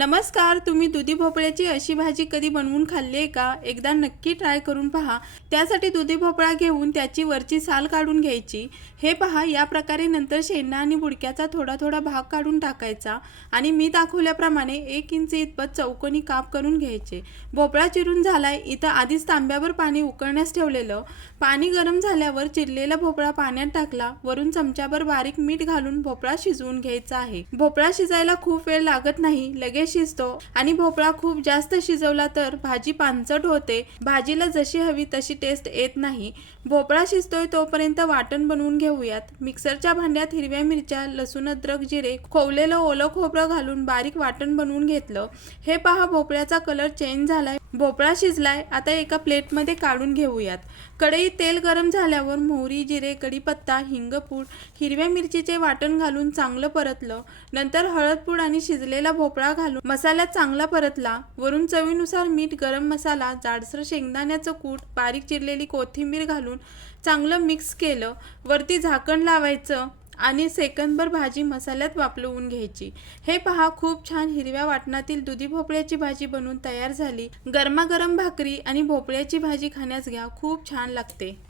नमस्कार तुम्ही दुधी भोपळ्याची अशी भाजी कधी बनवून खाल्ली आहे का? एकदा नक्की ट्राय करून पहा. त्यासाठी दुधी भोपळा घेऊन त्याची वरची साल काढून घ्यायची. हे पहा या प्रकारे नंतर शेंडा आणि बुडक्याचा थोडा थोडा भाग काढून टाकायचा आणि मी दाखवल्याप्रमाणे एक इंच इतपत चौकोनी काप करून घ्यायचे. भोपळा चिरून झालाय इथं आधीच तांब्यावर पाणी उकळण्यास ठेवलेलं. पाणी गरम झाल्यावर चिरलेला भोपळा पाण्यात टाकला. वरून चमच्यावर बारीक मीठ घालून भोपळा शिजवून घ्यायचा आहे. भोपळा शिजायला खूप वेळ लागत नाही. लगेच शिजतो. आणि भोपळा खूप जास्त शिजवला तर भाजी पानचट होते. भाजीला जशी हवी तशी टेस्ट येत नाही. भोपळा शिजतोय तोपर्यंत वाटण बनवून घेऊयात. मिक्सरच्या भांड्यात हिरव्या मिरच्या लसूण अद्रक जिरे खोवलेलं ओलं खोबरं घालून बारीक वाटण बनवून घेतलं. हे पहा भोपळ्याचा कलर चेंज झालाय. भोपळा शिजलाय. आता एका प्लेटमध्ये काढून घेऊयात. कढईत तेल गरम झाल्यावर मोहरी जिरे कढीपत्ता हिंगपूड हिरव्या मिरचीचे वाटण घालून चांगलं परतलं. नंतर हळदपूड आणि शिजलेला भोपळा घालून मसाला चांगला परतला. वरून चवीनुसार मीठ गरम मसाला जाडसर शेंगदाण्याचं कूट बारीक चिरलेली कोथिंबीर घालून चांगलं मिक्स केलं. वरती झाकण लावायचं आणि सेकंदभर भाजी मसाल्यात वापरवून घ्यायची. हे पहा खूप छान हिरव्या वाटणातील दुधी भोपळ्याची भाजी बनवून तयार झाली. गरमागरम भाकरी आणि भोपळ्याची भाजी खाण्यास घ्या खूप छान लागते.